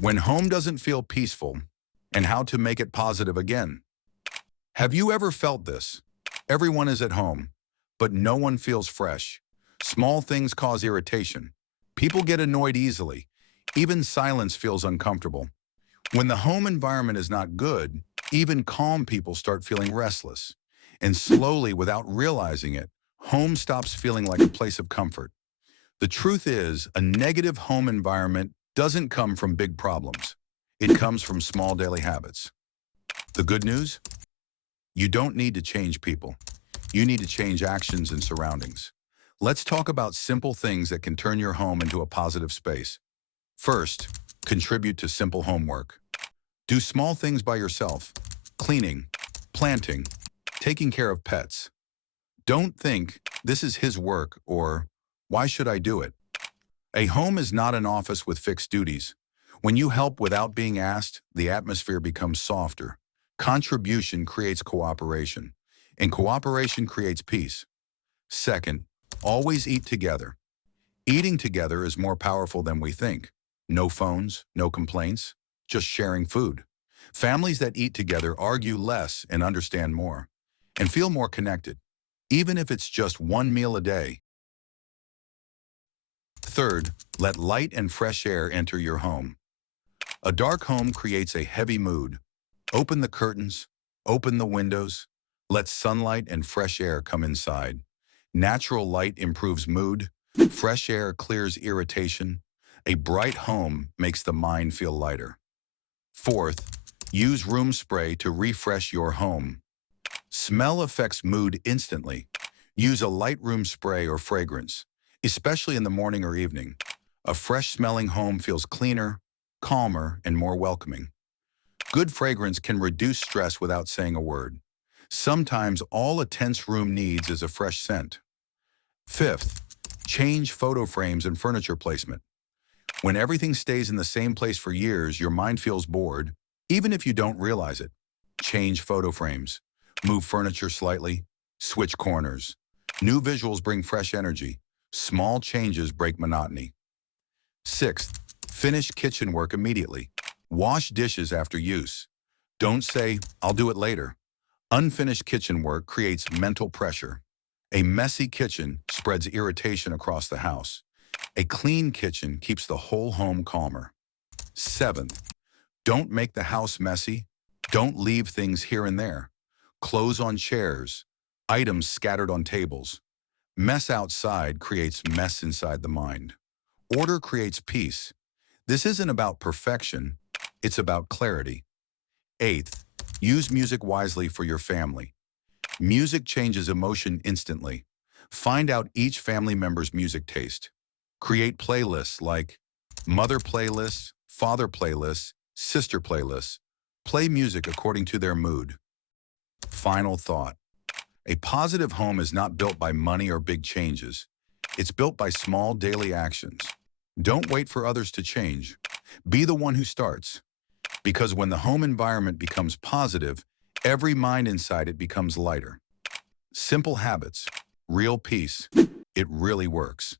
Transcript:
When home doesn't feel peaceful, and how to make it positive again. Have you ever felt this? Everyone is at home, but no one feels fresh. Small things cause irritation. People get annoyed easily. Even silence feels uncomfortable. When the home environment is not good, even calm people start feeling restless. And slowly, without realizing it, home stops feeling like a place of comfort. The truth is, a negative home environment doesn't come from big problems. It comes from small daily habits. The good news? You don't need to change people. You need to change actions and surroundings. Let's talk about simple things that can turn your home into a positive space. First, contribute to simple homework. Do small things by yourself. Cleaning, planting, taking care of pets. Don't think, this is his work, or why should I do it? A home is not an office with fixed duties. When you help without being asked, the atmosphere becomes softer. Contribution creates cooperation, and cooperation creates peace. Second, always eat together. Eating together is more powerful than we think. No phones, no complaints, just sharing food. Families that eat together argue less and understand more, and feel more connected, even if it's just one meal a day. Third, let light and fresh air enter your home. A dark home creates a heavy mood. Open the curtains, open the windows, let sunlight and fresh air come inside. Natural light improves mood, fresh air clears irritation. A bright home makes the mind feel lighter. Fourth, use room spray to refresh your home. Smell affects mood instantly. Use a light room spray or fragrance, especially in the morning or evening. A fresh-smelling home feels cleaner, calmer, and more welcoming. Good fragrance can reduce stress without saying a word. Sometimes all a tense room needs is a fresh scent. Fifth, change photo frames and furniture placement. When everything stays in the same place for years, your mind feels bored, even if you don't realize it. Change photo frames. Move furniture slightly. Switch corners. New visuals bring fresh energy. Small changes break monotony. Sixth, finish kitchen work immediately. Wash dishes after use. Don't say, I'll do it later. Unfinished kitchen work creates mental pressure. A messy kitchen spreads irritation across the house. A clean kitchen keeps the whole home calmer. Seventh, don't make the house messy. Don't leave things here and there. Clothes on chairs, items scattered on tables. Mess outside creates mess inside the mind. Order creates peace. This isn't about perfection, it's about clarity. Eighth, use music wisely for your family. Music changes emotion instantly. Find out each family member's music taste. Create playlists like mother playlists, father playlists, sister playlists. Play music according to their mood. Final thought. A positive home is not built by money or big changes. It's built by small daily actions. Don't wait for others to change. Be the one who starts. Because when the home environment becomes positive, every mind inside it becomes lighter. Simple habits, real peace. It really works.